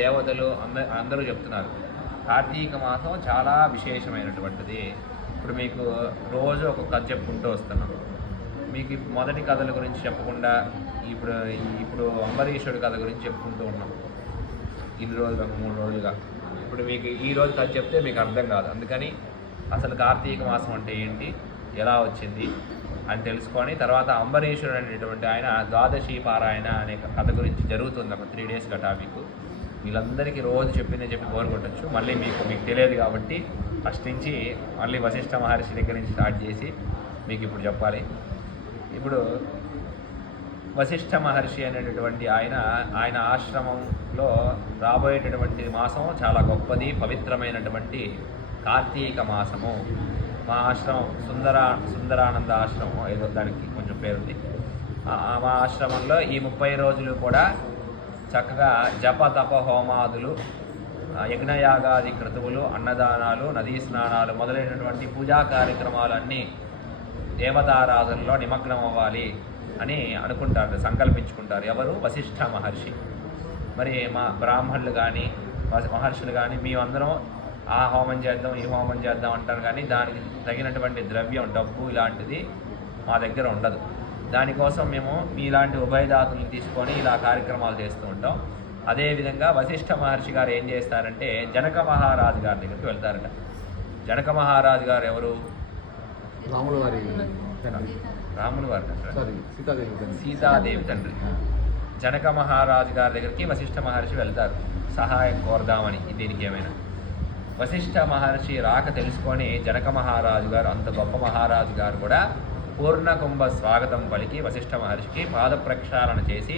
దేవతలు అందరూ చెప్తున్నారు కార్తీక మాసం చాలా విశేషమైనటువంటిది. ఇప్పుడు మీకు రోజు ఒక కథ చెప్పుకుంటూ వస్తున్నాం. మీకు మొదటి కథల గురించి చెప్పకుండా ఇప్పుడు ఇప్పుడు అంబరీషుడి కథ గురించి చెప్పుకుంటూ ఉన్నాం ఇన్ని రోజులకు 3 రోజులుగా. ఇప్పుడు మీకు ఈరోజు కథ చెప్తే మీకు అర్థం కాదు. అందుకని అసలు కార్తీక మాసం అంటే ఏంటి, ఎలా వచ్చింది అని తెలుసుకొని తర్వాత అంబరీషుడు అనేటువంటి ఆయన ద్వాదశి పారాయణ అనే కథ గురించి జరుగుతుంది. ఒక 3 డేస్గా టాపిక్. వీళ్ళందరికీ రోజు చెప్పి బోర్ కొట్టచ్చు. మళ్ళీ మీకు తెలియదు కాబట్టి ఫస్ట్ నుంచి మళ్ళీ వశిష్ఠ మహర్షి దగ్గర నుంచి స్టార్ట్ చేసి మీకు ఇప్పుడు చెప్పాలి. ఇప్పుడు వశిష్ఠ మహర్షి అనేటటువంటి ఆయన ఆశ్రమంలో రాబోయేటటువంటి మాసం చాలా గొప్పది, పవిత్రమైనటువంటి కార్తీక మాసము. మా ఆశ్రమం సుందరానంద ఆశ్రమం, ఏదో దానికి కొంచెం పేరుంది. మా ఆశ్రమంలో ఈ 30 రోజులు కూడా చక్కగా జప తప హోమాదులు, యజ్ఞయాగాది క్రతువులు, అన్నదానాలు, నదీ స్నానాలు మొదలైనటువంటి పూజా కార్యక్రమాలన్నీ దేవతారాధనలో నిమగ్నం అవ్వాలి అని అనుకుంటారు, సంకల్పించుకుంటారు. ఎవరు? వశిష్ఠ మహర్షి. మరి మా బ్రాహ్మణులు కానీ మహర్షులు కానీ మేమందరం ఆ హోమం చేద్దాం ఈ హోమం చేద్దాం అంటారు, కానీ దానికి తగినటువంటి ద్రవ్యం, డబ్బు ఇలాంటిది మా దగ్గర ఉండదు. దానికోసం మేము మీలాంటి ఉభయదాతులను తీసుకొని ఇలా కార్యక్రమాలు చేస్తూ ఉంటాం. అదేవిధంగా వశిష్ఠ మహర్షి గారు ఏం చేస్తారంటే జనక మహారాజు గారి దగ్గరికి వెళ్తారట. జనక మహారాజు గారు ఎవరు? రాముల వారి సీతాదేవి తండ్రి. జనక మహారాజు గారి దగ్గరికి వశిష్ఠ మహర్షి వెళ్తారు సహాయం కోరదామని. దీనికి ఏమైనా వశిష్ఠ మహర్షి రాక తెలుసుకొని జనక మహారాజు గారు, అంత గొప్ప మహారాజు గారు కూడా పూర్ణ కుంభ స్వాగతం పలికి వశిష్ఠ మహర్షికి పాద ప్రక్షాళన చేసి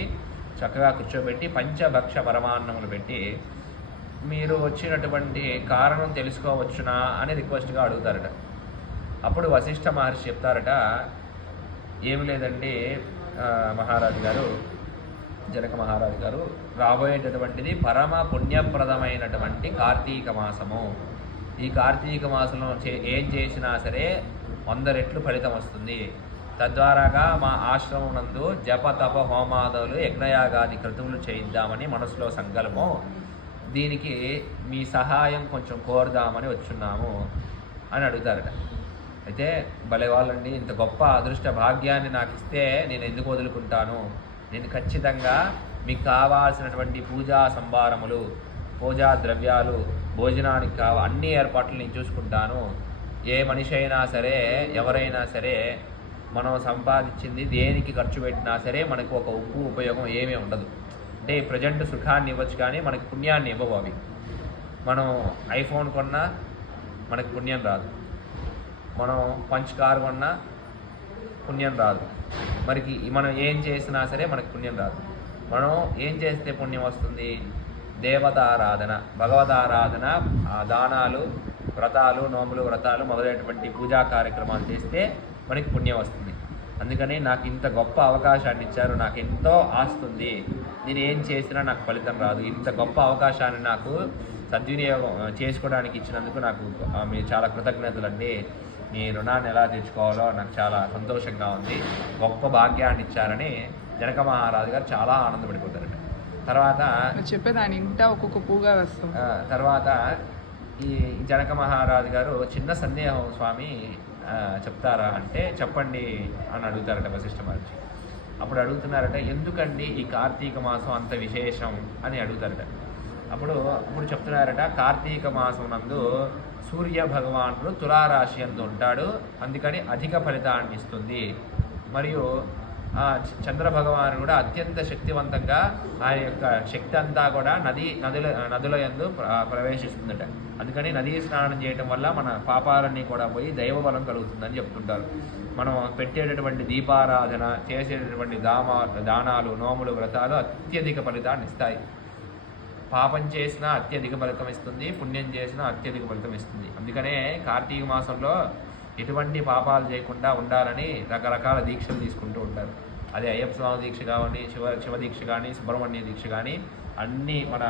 చక్కగా కూర్చోబెట్టి పంచభక్ష పరమాన్నములు పెట్టి మీరు వచ్చినటువంటి కారణం తెలుసుకోవచ్చునా అని రిక్వెస్ట్గా అడుగుతారట. అప్పుడు వశిష్ఠ మహర్షి చెప్తారట, ఏమి లేదండి మహారాజు గారు, జనక మహారాజు గారు, రాబోయేటటువంటిది పరమ పుణ్యప్రదమైనటువంటి కార్తీక మాసము. ఈ కార్తీక మాసంలో ఏం చేసినా సరే 100 రెట్లు ఫలితం వస్తుంది. తద్వారాగా మా ఆశ్రమం నందు జప తప హోమాదులు, యజ్ఞయాగాది క్రతువులు చేయిద్దామని మనసులో సంకల్పం. దీనికి మీ సహాయం కొంచెం కోరుదామని వచ్చున్నాము అని అడుగుతారట. అయితే భలే వాళ్ళండి, ఇంత గొప్ప అదృష్ట భాగ్యాన్ని నాకు ఇస్తే నేను ఎందుకు వదులుకుంటాను? నేను ఖచ్చితంగా మీకు కావాల్సినటువంటి పూజా సంభారములు, పూజా ద్రవ్యాలు, భోజనానికి అన్ని ఏర్పాట్లు నేను చూసుకుంటాను. ఏ మనిషి అయినా సరే, ఎవరైనా సరే, మనం సంపాదించింది దేనికి ఖర్చు పెట్టినా సరే మనకు ఒక ఉపయోగం ఏమీ ఉండదు. అంటే ప్రజెంట్ సుఖాన్ని ఇవ్వచ్చు కానీ మనకి పుణ్యాన్ని ఇవ్వవు అవి. మనం ఐఫోన్ కొన్నా మనకి పుణ్యం రాదు, మనం పంచ్ కారు కొన్నా పుణ్యం రాదు. మనకి మనం ఏం చేసినా సరే మనకి పుణ్యం రాదు. మనం ఏం చేస్తే పుణ్యం వస్తుంది? దేవతారాధన, భగవతారాధన, దానాలు, వ్రతాలు, నోములు, వ్రతాలు మొదలైనటువంటి పూజా కార్యక్రమాలు చేస్తే మనకి పుణ్యం వస్తుంది. అందుకని నాకు ఇంత గొప్ప అవకాశాన్ని ఇచ్చారు, నాకు ఎంతో ఆస్తుంది, నేను ఏం చేసినా నాకు ఫలితం రాదు. ఇంత గొప్ప అవకాశాన్ని నాకు సద్వినియోగం చేసుకోవడానికి ఇచ్చినందుకు నాకు మీరు చాలా కృతజ్ఞతలండి. మీ రుణాన్ని ఎలా తెచ్చుకోవాలో నాకు చాలా సంతోషంగా ఉంది, గొప్ప భాగ్యాన్ని ఇచ్చారని జనక మహారాజు గారు చాలా ఆనందపడిపోతారట. తర్వాత చెప్పేదాని ఇంట ఒక్కొక్క పూగా వస్తాం. తర్వాత ఈ జనక మహారాజు గారు చిన్న సందేహం స్వామి చెప్తారా అంటే చెప్పండి అని అడుగుతారట వశిష్ఠ మహర్షి. అప్పుడు అడుగుతున్నారట, ఎందుకండి ఈ కార్తీక మాసం అంత విశేషం అని అడుగుతారట. అప్పుడు చెప్తున్నారట, కార్తీక మాసం నందు సూర్య భగవానుడు తులారాశి అందు ఉంటాడు, అందుకని అధిక ఫలితాన్ని ఇస్తుంది. మరియు చంద్ర భగవాను కూడా అత్యంత శక్తివంతంగా ఆయన యొక్క శక్తి అంతా కూడా నదుల యందు ప్రవేశిస్తుందట. అందుకని నదీ స్నానం చేయడం వల్ల మన పాపాలన్నీ కూడా పోయి దైవబలం కలుగుతుందని చెప్తుంటారు. మనం పెట్టేటటువంటి దీపారాధన, చేసేటటువంటి దానాలు, నోములు, వ్రతాలు అత్యధిక ఫలితాన్ని ఇస్తాయి. పాపం చేసినా అత్యధిక ఫలితం ఇస్తుంది, పుణ్యం చేసినా అత్యధిక ఫలితం ఇస్తుంది. అందుకనే కార్తీక మాసంలో ఎటువంటి పాపాలు చేయకుండా ఉండాలని రకరకాల దీక్షలు తీసుకుంటూ ఉంటారు. అది అయ్యప్ప స్వామి దీక్ష కానీ, శివ దీక్ష కానీ, సుబ్రహ్మణ్య దీక్ష కానీ అన్నీ మన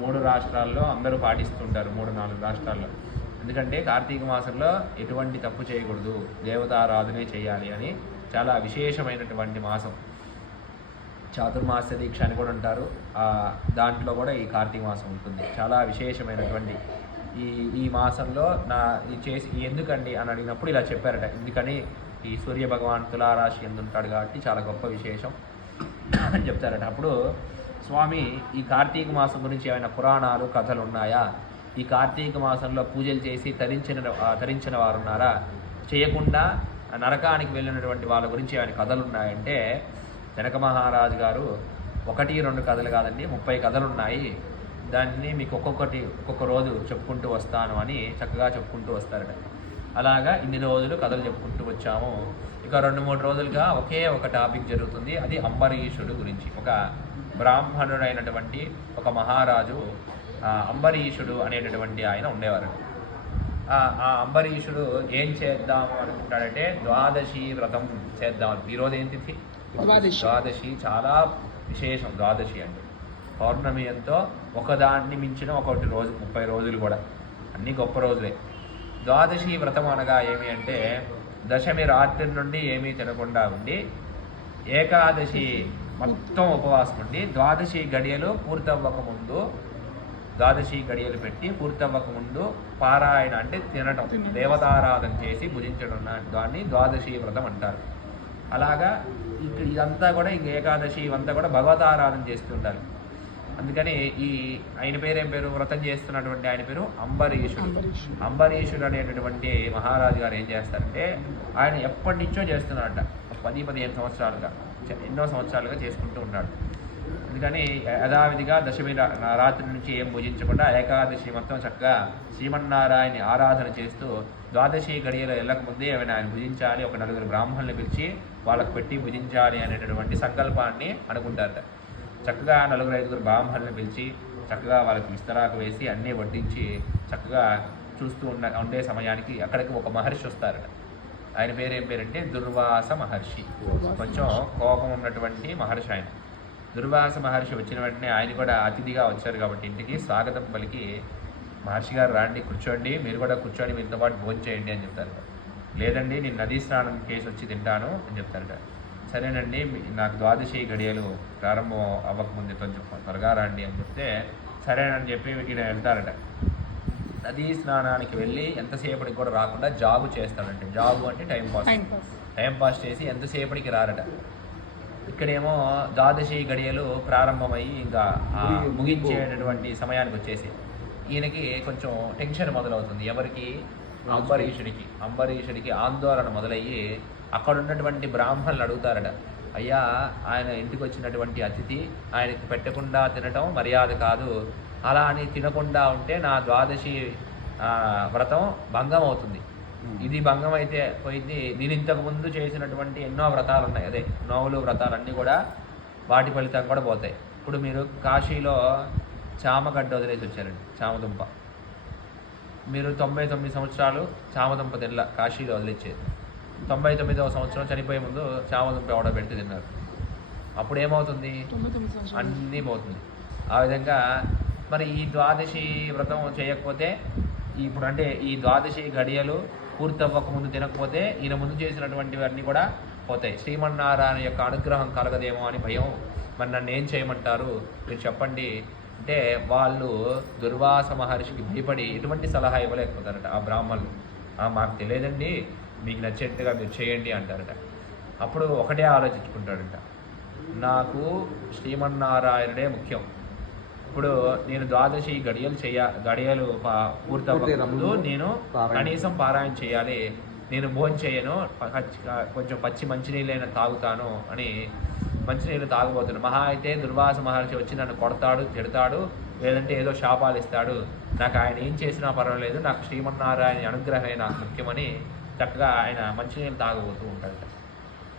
3 రాష్ట్రాల్లో అందరూ పాటిస్తుంటారు, 3-4 రాష్ట్రాల్లో. ఎందుకంటే కార్తీక మాసంలో ఎటువంటి తప్పు చేయకూడదు, దేవతారాధనే చేయాలి అని చాలా విశేషమైనటువంటి మాసం. చాతుర్మాస్య దీక్ష అని కూడా అంటారు. దాంట్లో కూడా ఈ కార్తీక మాసం ఉంటుంది. చాలా విశేషమైనటువంటి ఈ మాసంలో ఎందుకండి అని అడిగినప్పుడు ఇలా చెప్పారట. ఎందుకని ఈ సూర్య భగవాన్ తులారాశి ఎందుంటాడు కాబట్టి చాలా గొప్ప విశేషం అని చెప్తారట. అప్పుడు స్వామి ఈ కార్తీక మాసం గురించి ఏమైనా పురాణాలు కథలు ఉన్నాయా, ఈ కార్తీక మాసంలో పూజలు చేసి తరించిన వారు ఉన్నారా, చేయకుండా నరకానికి వెళ్ళినటువంటి వాళ్ళ గురించి ఏమైనా కథలు ఉన్నాయంటే జనక మహారాజు గారు 1-2 కథలు కాదండి, 30 కథలు ఉన్నాయి. దాన్ని మీకు ఒక్కొక్క రోజు చెప్పుకుంటూ వస్తాను అని చక్కగా చెప్పుకుంటూ వస్తారట. అలాగా ఇన్ని రోజులు కథలు చెప్పుకుంటూ వచ్చాము. ఇక 2-3 రోజులుగా ఒకే ఒక టాపిక్ జరుగుతుంది. అది అంబరీషుడు గురించి. ఒక బ్రాహ్మణుడైనటువంటి ఒక మహారాజు అంబరీషుడు అనేటటువంటి ఆయన ఉండేవారు. ఆ అంబరీషుడు ఏం చేద్దాము అనుకుంటాడంటే ద్వాదశి వ్రతం చేద్దాం. ఈరోజు ఏం తిథి? ద్వాదశి. చాలా విశేషం ద్వాదశి అంటే. పౌర్ణమి ఎంతో ఒకదాన్ని మించిన ఒకటి రోజు, 30 రోజులు కూడా అన్ని గొప్ప రోజులే. ద్వాదశి వ్రతం అనగా ఏమి అంటే దశమి రాత్రి నుండి ఏమీ తినకుండా ఉండి ఏకాదశి మొత్తం ఉపవాసం ఉండి ద్వాదశి గడియలు పెట్టి పూర్తవ్వక ముందు పారాయణ అంటే తినడం, దేవతారాధన చేసి భుజించడం దాన్ని ద్వాదశి వ్రతం అంటారు. అలాగా ఇదంతా కూడా ఇంక ఏకాదశి ఇవంతా కూడా భగవతారాధన చేస్తుంటారు. అందుకని ఆయన పేరు ఏం పేరు? వ్రతం చేస్తున్నటువంటి ఆయన పేరు అంబరీషుడు. అంబరీషుడు అనేటటువంటి మహారాజు గారు ఏం చేస్తారంటే ఆయన ఎప్పటి నుంచో చేస్తున్నాడట. 10-15 సంవత్సరాలుగా, ఎన్నో సంవత్సరాలుగా చేసుకుంటూ ఉన్నాడు. అందుకని యథావిధిగా దశమి రాత్రి నుంచి ఏం భుజించకుండా ఏకాదశి మొత్తం చక్కగా శ్రీమన్నారాయణ ఆరాధన చేస్తూ ద్వాదశి గడియలో వెళ్ళకముందే ఏమైనా ఆయన భుజించాలి, ఒక 4 బ్రాహ్మణులు పిలిచి వాళ్ళకు పెట్టి భుజించాలి అనేటటువంటి సంకల్పాన్ని అనుకుంటారట. చక్కగా 4-5 బ్రాహ్మణులను పిలిచి చక్కగా వాళ్ళకి విస్తరాకు వేసి అన్నీ వడ్డించి చక్కగా చూస్తూ ఉండే సమయానికి అక్కడికి ఒక మహర్షి వస్తారట. ఆయన పేరు ఏం పేరంటే దుర్వాస మహర్షి. కొంచెం కోపం ఉన్నటువంటి మహర్షి ఆయన. దుర్వాస మహర్షి వచ్చిన వెంటనే ఆయన కూడా అతిథిగా వచ్చారు కాబట్టి ఇంటికి స్వాగతం పలికి, మహర్షి గారు రాండి, కూర్చోండి, మీరు కూడా కూర్చొని మీతో పాటు భోజనం చేయండి అని చెప్తారు. లేదండి, నేను నదీ స్నానం చేసి వచ్చి తింటాను అని చెప్తారట. సరేనండి, నాకు ద్వాదశి గడియలు ప్రారంభం అవ్వకముందే కొంచెం త్వరగా రండి అని చెప్తే సరేనని చెప్పి ఈయన వెళ్తారట. నదీ స్నానానికి వెళ్ళి ఎంతసేపటికి కూడా రాకుండా జాగు చేస్తాడంటే, జాగు అంటే టైం పాస్ చేసి ఎంతసేపటికి రారట. ఇక్కడేమో ద్వాదశి గడియలు ప్రారంభమయ్యి ఇంకా ముగించేటటువంటి సమయానికి వచ్చేసి ఈయనకి కొంచెం టెన్షన్ మొదలవుతుంది. ఎవరికి? అంబరీషుడికి ఆందోళన మొదలయ్యి అక్కడ ఉన్నటువంటి బ్రాహ్మణులు అడుగుతారట, అయ్యా, ఆయన ఇంటికి వచ్చినటువంటి అతిథి ఆయనకి పెట్టకుండా తినటం మర్యాద కాదు, అలా అని తినకుండా ఉంటే నా ద్వాదశి వ్రతం భంగం అవుతుంది. ఇది భంగం అయితే పోయింది. నేను ఇంతకు ముందు చేసినటువంటి ఎన్నో వ్రతాలు ఉన్నాయి, అదే నోవులు వ్రతాలన్నీ కూడా వాటి ఫలితం కూడా పోతాయి. ఇప్పుడు మీరు కాశీలో చామగడ్డ వదిలేసి వచ్చారండి, చామదుంప. మీరు 99 సంవత్సరాలు చామదుంప తినలా, కాశీలో వదిలేచ్చేది. 99వ సంవత్సరం చనిపోయే ముందు చామదుంప ఎవడ పెడితే తిన్నారు. అప్పుడు ఏమవుతుంది? అన్నీ పోతుంది. ఆ విధంగా మరి ఈ ద్వాదశి వ్రతం చేయకపోతే, ఇప్పుడు అంటే ఈ ద్వాదశి గడియలు పూర్తవ్వక ముందు తినకపోతే ఈయన ముందు చేసినటువంటివన్నీ కూడా పోతాయి. శ్రీమన్నారాయణ యొక్క అనుగ్రహం కలగదేమో అని భయం. మరి నన్ను ఏం చేయమంటారు మీరు చెప్పండి అంటే, వాళ్ళు దుర్వాస మహర్షికి భయపడి ఎటువంటి సలహా ఇవ్వలేకపోతారట ఆ బ్రాహ్మణులు. మాకు తెలియదండి, మీకు నచ్చేట్టుగా మీరు చేయండి అంటారట. అప్పుడు ఒకటే ఆలోచించుకుంటాడంట, నాకు శ్రీమన్నారాయణుడే ముఖ్యం. ఇప్పుడు నేను ద్వాదశి గడియలు పూర్తవ్వక ముందు నేను కనీసం పారాయణ చేయాలి. నేను భోజనం చేయను, కొంచెం పచ్చి మంచినీళ్ళైనా తాగుతాను అని మంచినీళ్ళు తాగబోతున్నాను. మహా అయితే దుర్వాస మహర్షి వచ్చి నన్ను కొడతాడు, తిడతాడు, లేదంటే ఏదో శాపాలు ఇస్తాడు. నాకు ఆయన ఏం చేసినా పర్వాలేదు, నాకు శ్రీమన్నారాయణ అనుగ్రహమే నాకు ముఖ్యమని చక్కగా ఆయన మంచినీళ్ళు తాగబోతూ ఉంటాడట.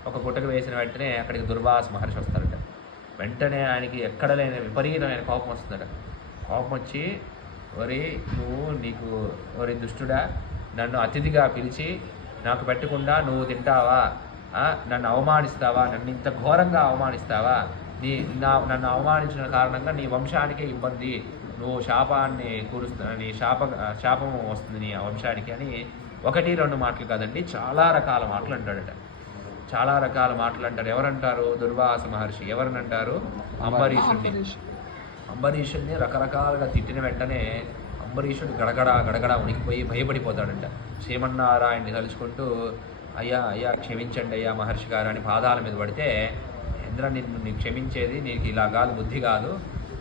ఒక గుట్టకు వేసిన వెంటనే అక్కడికి దుర్వాస మహర్షి వస్తాడట. వెంటనే ఆయనకి ఎక్కడ లేని విపరీతమైన కోపం వస్తుందట. కోపం వచ్చి, ఒరి దుష్టుడా, నన్ను అతిథిగా పిలిచి నాకు పెట్టకుండా నువ్వు తింటావా? నన్ను అవమానిస్తావా? నన్ను ఇంత ఘోరంగా అవమానిస్తావా? నన్ను అవమానించిన కారణంగా నీ వంశానికే ఇబ్బంది, నువ్వు శాపాన్ని నీ శాపం వస్తుంది నీ వంశానికి అని 1-2 మాటలు కాదండి, చాలా రకాల మాటలు అంటాడట. చాలా రకాల మాటలు అంటారు. ఎవరంటారు? దుర్వాస మహర్షి. ఎవరిని అంటారు? అంబరీషుడిని. అంబరీషుడిని రకరకాలుగా తిట్టిన వెంటనే అంబరీషుడు గడగడ గడగడ ఉనికిపోయి భయపడిపోతాడంట. శ్రీమన్నారాయణని తలుచుకుంటూ అయ్యా అయ్యా క్షమించండి అయ్యా మహర్షి గారు అని పాదాల మీద పడితే, ఇంద్ర నిన్ను క్షమించేది నీకు ఇలా కాదు, బుద్ధి కాదు,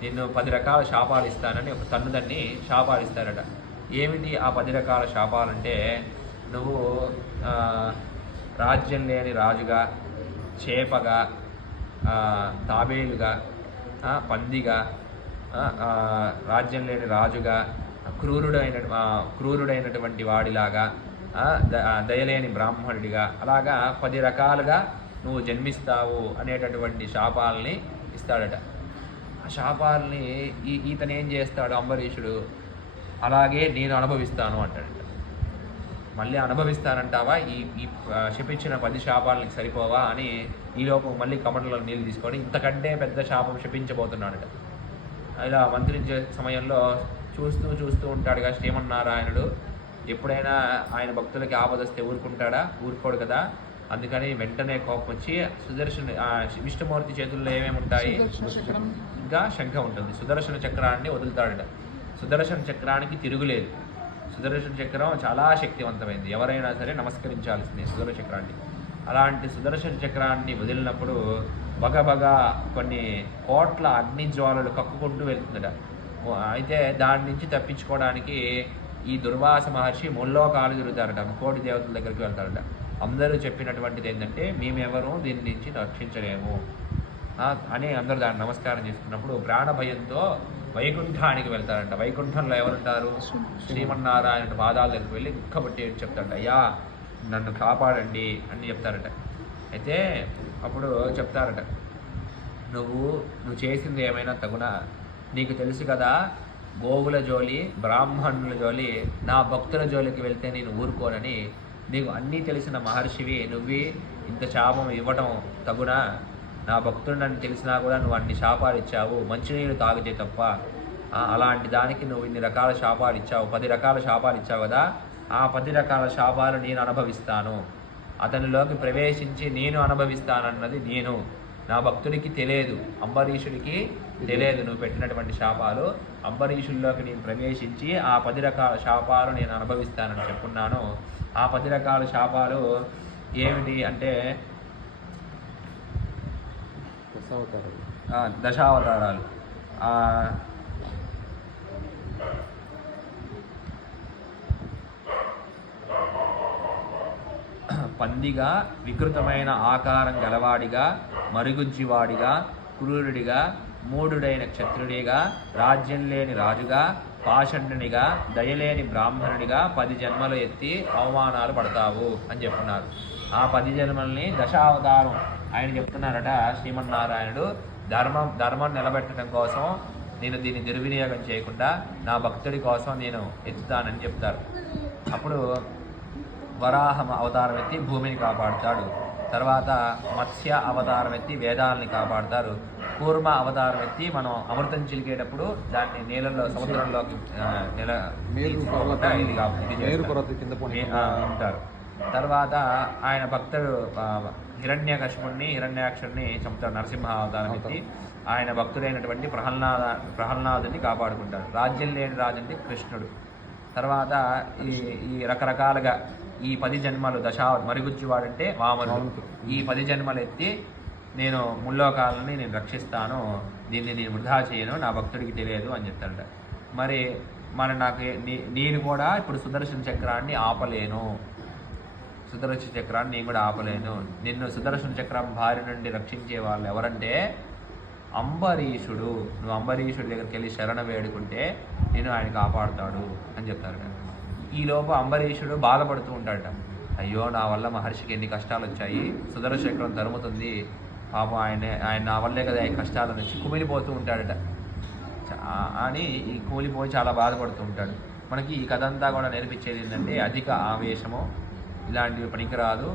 నిన్ను 10 రకాల శాపాలు ఇస్తానని ఒక తన్నుదన్ని శాపాలు ఇస్తారట. ఏమిటి ఆ 10 రకాల శాపాలంటే, నువ్వు రాజ్యం లేని రాజుగా, చేపగా, తాబేలుగా, పందిగా, రాజ్యం లేని రాజుగా, క్రూరుడైనటువంటి వాడిలాగా, దయలేని బ్రాహ్మణుడిగా, అలాగా 10 రకాలుగా నువ్వు జన్మిస్తావు అనేటటువంటి శాపాలని ఇస్తాడట. ఆ శాపాలని ఈతను ఏం చేస్తాడు అంబరీషుడు? అలాగే నేను అనుభవిస్తాను అంటాడట. మళ్ళీ అనుభవిస్తానంటావా? ఈ శపించిన 10 శాపాలకి సరిపోవా అని ఈలోపు మళ్ళీ కమండలో నీళ్ళు తీసుకొని ఇంతకంటే పెద్ద శాపం శపించబోతున్నాడట. ఇలా మంత్రించే సమయంలో చూస్తూ ఉంటాడుగా శ్రీమన్నారాయణుడు. ఎప్పుడైనా ఆయన భక్తులకి ఆపదొస్తే ఊరుకుంటాడా? ఊరుకోడు కదా. అందుకని వెంటనే కోపం వచ్చి విష్ణుమూర్తి చేతుల్లో ఏమేమి ఉంటాయి? ఇంకా శంఖం ఉంటుంది. సుదర్శన చక్రాన్ని వదులుతాడట. సుదర్శన చక్రానికి తిరుగులేదు. సుదర్శన చక్రం చాలా శక్తివంతమైంది. ఎవరైనా సరే నమస్కరించాల్సిందే సుదర్శన చక్రాన్ని. అలాంటి సుదర్శన చక్రాన్ని వదిలినప్పుడు బగబగా కొన్ని కోట్ల అగ్ని జ్వాలలు కక్కుకుంటూ వెళ్తుందట. అయితే దాని నుంచి తప్పించుకోవడానికి ఈ దుర్వాస మహర్షి ముల్లోకాలు తిరుగుతారట. 1 కోటి దేవతల దగ్గరికి వెళ్తారట. అందరూ చెప్పినటువంటిది ఏంటంటే, మేమెవరూ దీని నుంచి రక్షించలేము అని అందరూ దాన్ని నమస్కారం చేసుకున్నప్పుడు ప్రాణభయంతో వైకుంఠానికి వెళ్తారంట. వైకుంఠంలో ఎవరుంటారు? శ్రీమన్నారాయణ పాదాల దగ్గరికి వెళ్ళి దుఃఖపట్టి చెప్తారట, అయ్యా నన్ను కాపాడండి అని చెప్తారట. అయితే అప్పుడు చెప్తారట, నువ్వు చేసింది ఏమైనా తగునా? నీకు తెలుసు కదా, గోవుల జోలి, బ్రాహ్మణుల జోలి, నా భక్తుల జోలికి వెళ్తే నేను ఊరుకోనని. నీకు అన్నీ తెలిసిన మహర్షివి నువ్వు ఇంత శాపం ఇవ్వడం తగునా? నా భక్తుడు నన్ను తెలిసినా కూడా నువ్వు అన్ని శాపాలు ఇచ్చావు, మంచినీళ్ళు తాగితే తప్ప. అలాంటి దానికి నువ్వు ఇన్ని రకాల శాపాలు ఇచ్చావు, 10 రకాల శాపాలు ఇచ్చావు కదా. ఆ 10 రకాల శాపాలు నేను అనుభవిస్తాను. అతనిలోకి ప్రవేశించి నేను అనుభవిస్తానన్నది నేను. నా భక్తుడికి తెలియదు, అంబరీషుడికి తెలియదు నువ్వు పెట్టినటువంటి శాపాలు. అంబరీషుల్లోకి నేను ప్రవేశించి ఆ 10 రకాల శాపాలు నేను అనుభవిస్తానని చెప్పున్నాను. ఆ 10 రకాల శాపాలు ఏమిటి అంటే దశావతారాలు. పందిగా, వికృతమైన ఆకారం గలవాడిగా, మరుగుజ్జివాడిగా, క్రూరుడిగా, మూఢుడైన క్షత్రుడిగా, రాజ్యం లేని రాజుగా, పాషండునిగా, దయలేని బ్రాహ్మణుడిగా 10 జన్మలు ఎత్తి అవమానాలు పడతావు అని చెప్తున్నారు. ఆ 10 జన్మల్ని దశావతారం ఆయన చెప్తున్నారట శ్రీమన్నారాయణుడు. ధర్మం నిలబెట్టడం కోసం నేను దీన్ని దుర్వినియోగం చేయకుండా నా భక్తుడి కోసం నేను ఎత్తుతానని చెప్తారు. అప్పుడు వరాహ అవతారం ఎత్తి భూమిని కాపాడుతాడు. తర్వాత మత్స్య అవతారం ఎత్తి వేదాలని కాపాడుతారు. కూర్మ అవతారం ఎత్తి మనం అమృతం చిలికేటప్పుడు దాన్ని నీళ్ళలో సముద్రంలోకి ఉంటారు. తర్వాత ఆయన భక్తుడు హిరణ్యాక్షుడిని చంపుతాడు. నరసింహ అవతారం ఎత్తి ఆయన భక్తుడైనటువంటి ప్రహ్లాదుని కాపాడుకుంటాడు. రాజ్యం లేని రాజు అంటే కృష్ణుడు. తర్వాత ఈ రకరకాలుగా ఈ 10 జన్మలు మరుగుజ్జువాడంటే వామనుడు. ఈ 10 జన్మలు ఎత్తి నేను ముల్లోకాలని నేను రక్షిస్తాను, దీన్ని నేను వృధా చేయను, నా భక్తుడికి తెలియదు అని చెప్తాడట. మరి నేను కూడా ఇప్పుడు సుదర్శన చక్రాన్ని ఆపలేను. సుదర్శన చక్రాన్ని నేను కూడా ఆపలేను. నిన్ను సుదర్శన చక్రం భార్య నుండి రక్షించే వాళ్ళు ఎవరంటే అంబరీషుడు. నువ్వు అంబరీషుడి దగ్గరికి వెళ్ళి శరణ వేడుకుంటే నేను ఆయన కాపాడుతాడు అని చెప్తారట. ఈలోపు అంబరీషుడు బాధపడుతూ ఉంటాడట. అయ్యో నా వల్ల మహర్షికి ఎన్ని కష్టాలు వచ్చాయి, సుదర్శన చక్రం తరుముతుంది, పాపం ఆయన నా వల్లే కదా ఈ కష్టాల నుంచి కుమిలిపోతూ ఉంటాడట అని కూలిపోయి చాలా బాధపడుతూ ఉంటాడు. మనకి ఈ కథ అంతా కూడా నేర్పించేది ఏంటంటే అధిక ఆవేశము ఇలాంటివి పనికిరాదు.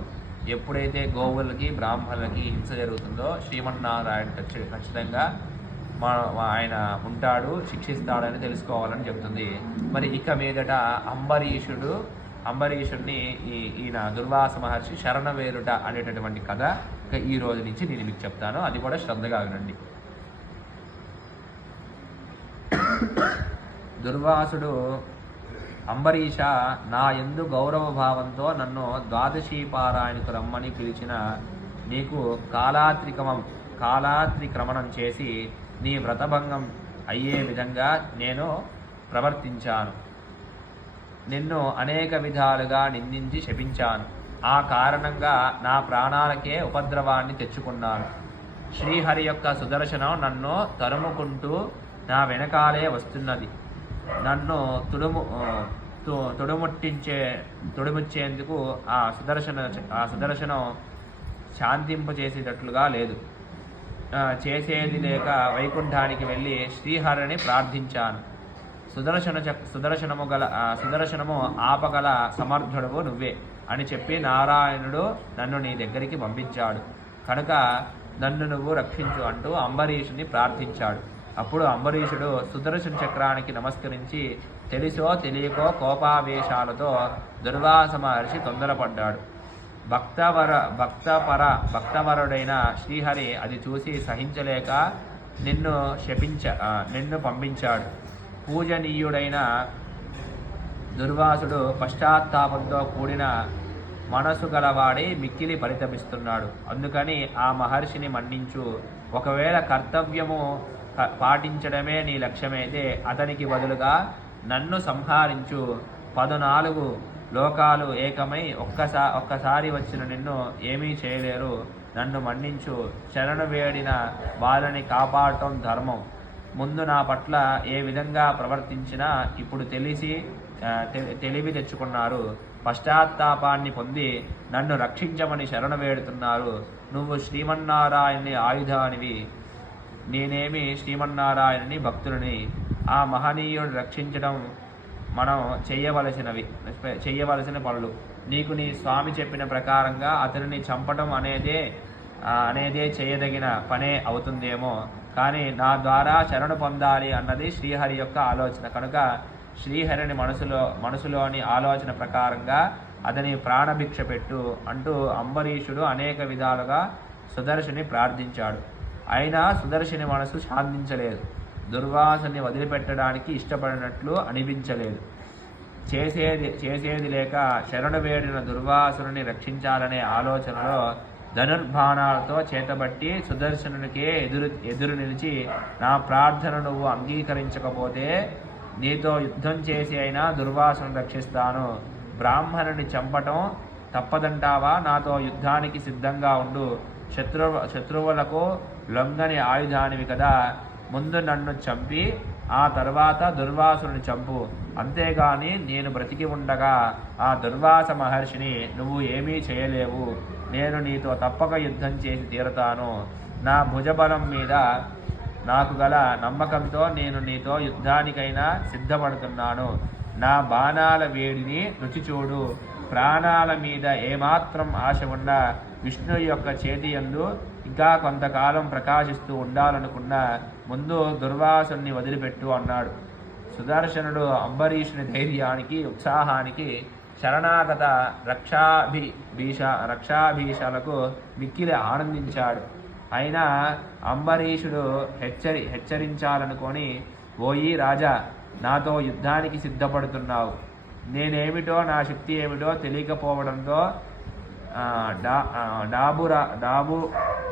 ఎప్పుడైతే గోవులకి బ్రాహ్మణులకి హింస జరుగుతుందో శ్రీమన్నారాయణ ఖచ్చితంగా ఆయన ఉంటాడు, శిక్షిస్తాడని తెలుసుకోవాలని చెప్తుంది. మరి ఇక మీదట అంబరీషుడు అంబరీషుడిని ఈయన దుర్వాస మహర్షి శరణవేరుట అనేటటువంటి కథ ఈ రోజు నుంచి నేను మీకు చెప్తాను. అది కూడా శ్రద్ధగా వినండి. దుర్వాసుడు, అంబరీష, నా యందు గౌరవ భావంతో నన్ను ద్వాదశీ పారాయణకు రమ్మని పిలిచిన నీకు కాలాత్రిక్రమణం చేసి నీ వ్రతభంగం అయ్యే విధంగా నేను ప్రవర్తించాను. నిన్ను అనేక విధాలుగా నిందించి శపించాను. ఆ కారణంగా నా ప్రాణాలకే ఉపద్రవాన్ని తెచ్చుకున్నాను. శ్రీహరి యొక్క సుదర్శనం నన్ను తరుముకుంటూ నా వెనకాలే వస్తున్నది. నన్ను తుడుముచ్చేందుకు ఆ సుదర్శనం శాంతింపచేసేటట్లుగా లేదు. చేసేది లేక వైకుంఠానికి వెళ్ళి శ్రీహరిని ప్రార్థించాను. సుదర్శనము ఆపగల సమర్థుడవు నువ్వే అని చెప్పి నారాయణుడు నన్ను నీ దగ్గరికి పంపించాడు. కనుక నన్ను నువ్వు రక్షించు అంటూ అంబరీషుని ప్రార్థించాడు. అప్పుడు అంబరీషుడు సుదర్శన చక్రానికి నమస్కరించి తెలిసో తెలియకో కోపావేశాలతో దుర్వాస మహర్షి తొందరపడ్డాడు. భక్తవరుడైన శ్రీహరి అది చూసి సహించలేక నిన్ను పంపించాడు. పూజనీయుడైన దుర్వాసుడు పశ్చాత్తాపంతో కూడిన మనసు గలవాడి మిక్కిలి పరితపిస్తున్నాడు. అందుకని ఆ మహర్షిని మన్నించు. ఒకవేళ కర్తవ్యము పాటించడమే నీ లక్ష్యమైతే అతనికి బదులుగా నన్ను సంహరించు. 14 లోకాలు ఏకమై ఒక్కసారి వచ్చిన నిన్ను ఏమీ చేయలేరు. నన్ను మన్నించు. శరణు వేడిన వాళ్ళని కాపాడటం ధర్మం. ముందు నా పట్ల ఏ విధంగా ప్రవర్తించినా ఇప్పుడు తెలివి తెచ్చుకున్నారు. పశ్చాత్తాపాన్ని పొంది నన్ను రక్షించమని శరణు వేడుతున్నారు. నువ్వు శ్రీమన్నారాయణుని ఆయుధానివి, నేనేమి శ్రీమన్నారాయణుని భక్తులని. ఆ మహనీయుడు రక్షించడం మనం చేయవలసిన పనులు. నీకు నీ స్వామి చెప్పిన ప్రకారంగా అతనిని చంపడం అనేదే చేయదగిన పనే అవుతుందేమో, కానీ నా ద్వారా శరణు పొందాలి అన్నది శ్రీహరి యొక్క ఆలోచన. కనుక శ్రీహరిని మనసులోని ఆలోచన ప్రకారంగా అతని ప్రాణభిక్ష పెట్టు అంటూ అంబరీషుడు అనేక విధాలుగా సుదర్శని ప్రార్థించాడు. అయినా సుదర్శని మనసు శాంతించలేదు. దుర్వాసుని వదిలిపెట్టడానికి ఇష్టపడినట్లు అనిపించలేదు. చేసేది లేక శరణు వేడిన దుర్వాసుని రక్షించాలనే ఆలోచనలో ధనుర్బాణాలతో చేతబట్టి సుదర్శనునికే ఎదురు నిలిచి, నా ప్రార్థన నువ్వు అంగీకరించకపోతే నీతో యుద్ధం చేసి అయినా దుర్వాసును రక్షిస్తాను. బ్రాహ్మణుని చంపటం తప్పదంటావా? నాతో యుద్ధానికి సిద్ధంగా ఉండు. శత్రువులకు లొంగని ఆయుధానివి కదా. ముందు నన్ను చంపి ఆ తర్వాత దుర్వాసుని చంపు. అంతేగాని నేను బ్రతికి ఉండగా ఆ దుర్వాస మహర్షిని నువ్వు ఏమీ చేయలేవు. నేను నీతో తప్పక యుద్ధం చేసి తీరతాను. నా భుజబలం మీద నాకు గల నమ్మకంతో నేను నీతో యుద్ధానికైనా సిద్ధపడుతున్నాను. నా బాణాల వేడిని రుచి చూడు. ప్రాణాల మీద ఏమాత్రం ఆశ ఉన్న విష్ణు యొక్క చేతి యందు ఇంకా కొంతకాలం ప్రకాశిస్తూ ఉండాలనుకున్న ముందు దుర్వాసుని వదిలిపెట్టు అన్నాడు. సుదర్శనుడు అంబరీషుని ధైర్యానికి ఉత్సాహానికి శరణాగత రక్షాభీషలకు మిక్కిలి ఆనందించాడు. అయినా అంబరీషుడు హెచ్చరించాలనుకొని, ఓయి రాజా, నాతో యుద్ధానికి సిద్ధపడుతున్నావు. నేనేమిటో నా శక్తి ఏమిటో తెలియకపోవడంతో డాబు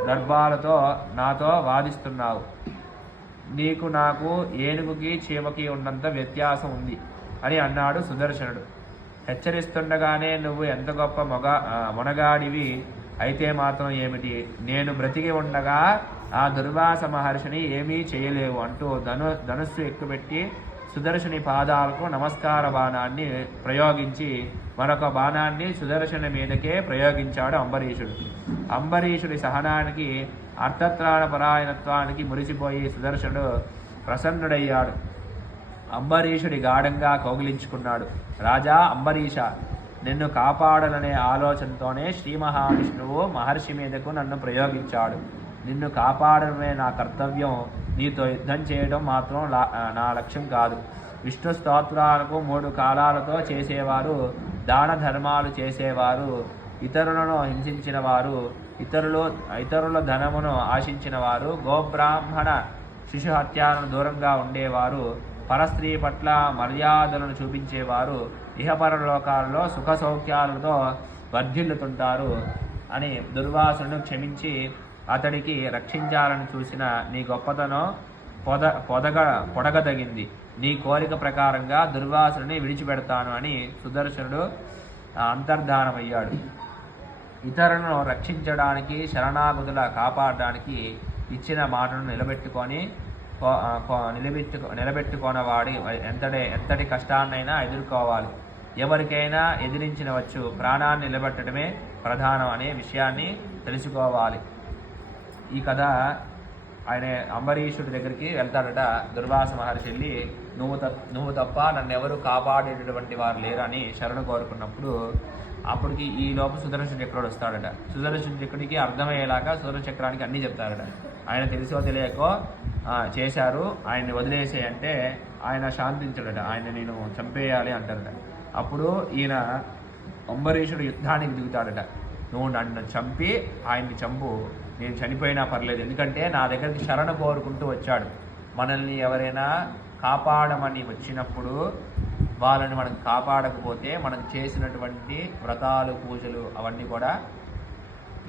దర్భాలతో నాతో వాదిస్తున్నావు. నీకు నాకు ఏనుగుకి చీమకి ఉన్నంత వ్యత్యాసం ఉంది అని అన్నాడు సుదర్శనుడు. హెచ్చరిస్తుండగానే నువ్వు ఎంత గొప్ప మొనగాడివి అయితే మాత్రం ఏమిటి? నేను బ్రతికి ఉండగా ఆ దుర్వాస మహర్షిని ఏమీ చేయలేవు అంటూ ధనుస్సు ఎక్కుపెట్టి సుదర్శని పాదాలకు నమస్కార బాణాన్ని ప్రయోగించి మరొక బాణాన్ని సుదర్శని మీదకే ప్రయోగించాడు అంబరీషుడు. అంబరీషుడి సహనానికి, అర్థత్రాణ పరాయణత్వానికి మురిసిపోయి సుదర్శనుడు ప్రసన్నుడయ్యాడు. అంబరీషుడి గాఢంగా కౌగిలించుకున్నాడు. రాజా అంబరీష, నిన్ను కాపాడాలనే ఆలోచనతోనే శ్రీ మహావిష్ణువు మహర్షి మీదకు నన్ను ప్రయోగించాడు. నిన్ను కాపాడడమే నా కర్తవ్యం. నీతో యుద్ధం చేయడం మాత్రం నా లక్ష్యం కాదు. విష్ణు స్తోత్రాలకు 3 కాలాలతో చేసేవారు దాన ధర్మాలు చేసేవారు, ఇతరులను హింసించిన వారు, ఇతరుల ధనమును ఆశించిన వారు, గోబ్రాహ్మణ శిశు హత్యాలను దూరంగా ఉండేవారు, పరస్త్రీ పట్ల మర్యాదలను చూపించేవారు ఇహపరలోకాలలో సుఖ సౌఖ్యాలతో వర్ధిల్లుతుంటారు అని దుర్వాసును క్షమించి అతడికి రక్షించాలని చూసిన నీ గొప్పతనం పొడగదగింది. నీ కోరిక ప్రకారంగా దుర్వాసుని విడిచిపెడతాను అని సుదర్శనుడు అంతర్ధానమయ్యాడు. ఇతరులను రక్షించడానికి, శరణాగతుల కాపాడడానికి ఇచ్చిన మాటను నిలబెట్టుకోనవాడి ఎంతటి కష్టాన్నైనా ఎదుర్కోవాలి. ఎవరికైనా ఎదిరించవచ్చు, ప్రాణాన్ని నిలబెట్టడమే ప్రధానం అనే విషయాన్ని తెలుసుకోవాలి. ఈ కథ ఆయన అంబరీషుడి దగ్గరికి వెళ్తాడట. దుర్వాస మహర్షి వెళ్ళి నువ్వు తప్ప నన్ను ఎవరు కాపాడేటటువంటి వారు లేరు అని శరణు కోరుకున్నప్పుడు అప్పటికి ఈ లోపు సుదర్శన చక్రుడు వస్తాడట. సుదర్శన చక్రుడికి అర్థమయ్యేలాగా సుదర్శన చక్రానికి అన్నీ చెప్తాడట. ఆయన తెలిసో తెలియకో చేశారు, ఆయన్ని వదిలేసేయంటే ఆయన శాంతించడట. ఆయన నేను చంపేయాలి అంటాడట. అప్పుడు ఈయన అంబరీషుడు యుద్ధానికి దిగుతాడట. నువ్వు నన్ను చంపి ఆయన్ని చంపు, నేను చనిపోయినా పర్లేదు, ఎందుకంటే నా దగ్గరికి శరణ కోరుకుంటూ వచ్చాడు. మనల్ని ఎవరైనా కాపాడమని వచ్చినప్పుడు వాళ్ళని మనం కాపాడకపోతే మనం చేసినటువంటి వ్రతాలు, పూజలు అవన్నీ కూడా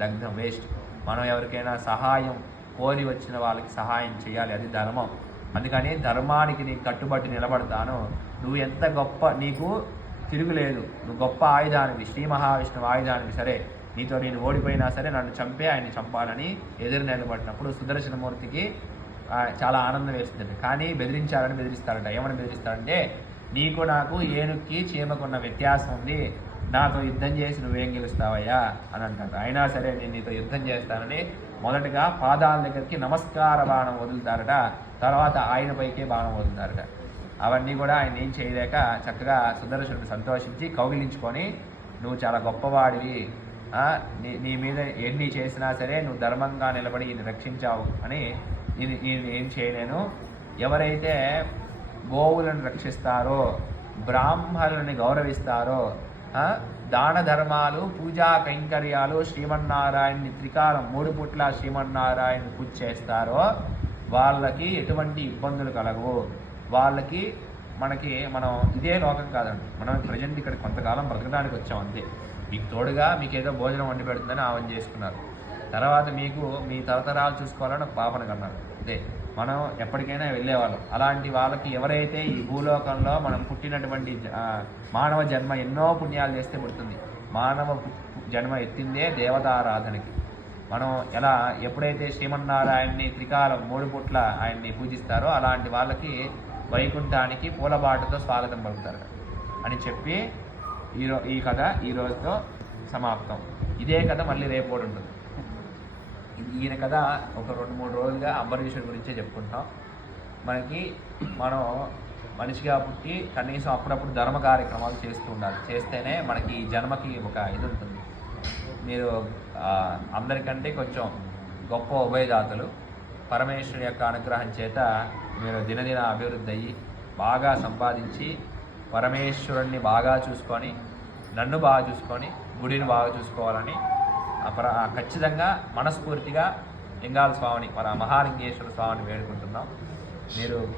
దగ్ధం, వేస్ట్. మనం ఎవరికైనా సహాయం కోరి వచ్చిన వాళ్ళకి సహాయం చేయాలి, అది ధర్మం. అందుకని ధర్మానికి నీకు కట్టుబట్టి నిలబడతాను. నువ్వు ఎంత గొప్ప, నీకు తిరుగులేదు, నువ్వు గొప్ప ఆయుధానివి, శ్రీ మహావిష్ణువు ఆయుధానివి. సరే, నీతో నేను ఓడిపోయినా సరే నన్ను చంపే ఆయన్ని చంపాలని ఎదురు నిలబడినప్పుడు సుదర్శనమూర్తికి చాలా ఆనందం వేస్తుందండి. కానీ బెదిరిస్తాడట. ఏమని బెదిరిస్తాడంటే, నీకు నాకు ఏనుక్కి చీమకున్న వ్యత్యాసం ఉంది, నాతో యుద్ధం చేసి నువ్వేం గెలుస్తావయ్యా అని అంటాడు. అయినా సరే నేను నీతో యుద్ధం చేస్తానని మొదటగా పాదాల దగ్గరికి నమస్కార బాణం వదులుతారట. తర్వాత ఆయన పైకే బాణం వదులుతారట. అవన్నీ కూడా ఆయన ఏం చేయలేక చక్కగా సుదర్శనుడు సంతోషించి కౌగిలించుకొని, నువ్వు చాలా గొప్పవాడివి, నీ మీద ఎన్ని చేసినా సరే నువ్వు ధర్మంగా నిలబడి ఈయన రక్షించావు అని, నేను ఏం చేయలేను. ఎవరైతే గోవులను రక్షిస్తారో, బ్రాహ్మణులని గౌరవిస్తారో, దాన ధర్మాలు, పూజా కైంకర్యాలు, శ్రీమన్నారాయణని త్రికాలం 3 పూట్ల శ్రీమన్నారాయణని పూజ చేస్తారో వాళ్ళకి ఎటువంటి ఇబ్బందులు కలగవు. వాళ్ళకి మనం ఇదే లోకం కాదండి, మనం ప్రజెంట్ ఇక్కడ కొంతకాలం బ్రతకడానికి వచ్చాం అంతే. మీకు తోడుగా మీకు ఏదో భోజనం వండి పెడుతుందని ఆవరణ చేసుకున్నారు. తర్వాత మీకు మీ తరతరాలు చూసుకోవాలని ఒక పాపను కన్నారు అంతే. మనం ఎప్పటికైనా వెళ్ళేవాళ్ళం. అలాంటి వాళ్ళకి ఎవరైతే ఈ భూలోకంలో మనం పుట్టినటువంటి మానవ జన్మ ఎన్నో పుణ్యాలు చేస్తే పుడుతుంది. మానవ జన్మ ఎత్తిందే దేవతారాధనకి. మనం ఎప్పుడైతే శ్రీమన్నారాయణని త్రికాలం 3 పూట్ల ఆయన్ని పూజిస్తారో అలాంటి వాళ్ళకి వైకుంఠానికి పూలబాటతో స్వాగతం పలుకుతారు అని చెప్పి ఈ కథ ఈ రోజుతో సమాప్తం. ఇదే కథ మళ్ళీ రేపు కూడా ఉంటుంది. ఈయన కథ ఒక 2-3 రోజులుగా అంబరీషుడి గురించే చెప్పుకుంటాం. మనం మనిషిగా పుట్టి కనీసం అప్పుడప్పుడు ధర్మ కార్యక్రమాలు చేస్తూ ఉండాలి. చేస్తేనే మనకి ఈ జన్మకి ఒక ఇది ఉంటుంది. మీరు అందరికంటే కొంచెం గొప్ప ఉభయజాతులు. పరమేశ్వరుని యొక్క అనుగ్రహం చేత మీరు దినదిన అభివృద్ధి అయ్యి బాగా సంపాదించి పరమేశ్వరుణ్ణి బాగా చూసుకొని, నన్ను బాగా చూసుకొని, గుడిని బాగా చూసుకోవాలని ఖచ్చితంగా మనస్ఫూర్తిగా లింగాల స్వామిని, మహాలింగేశ్వర స్వామిని వేడుకుంటున్నాం. మీరు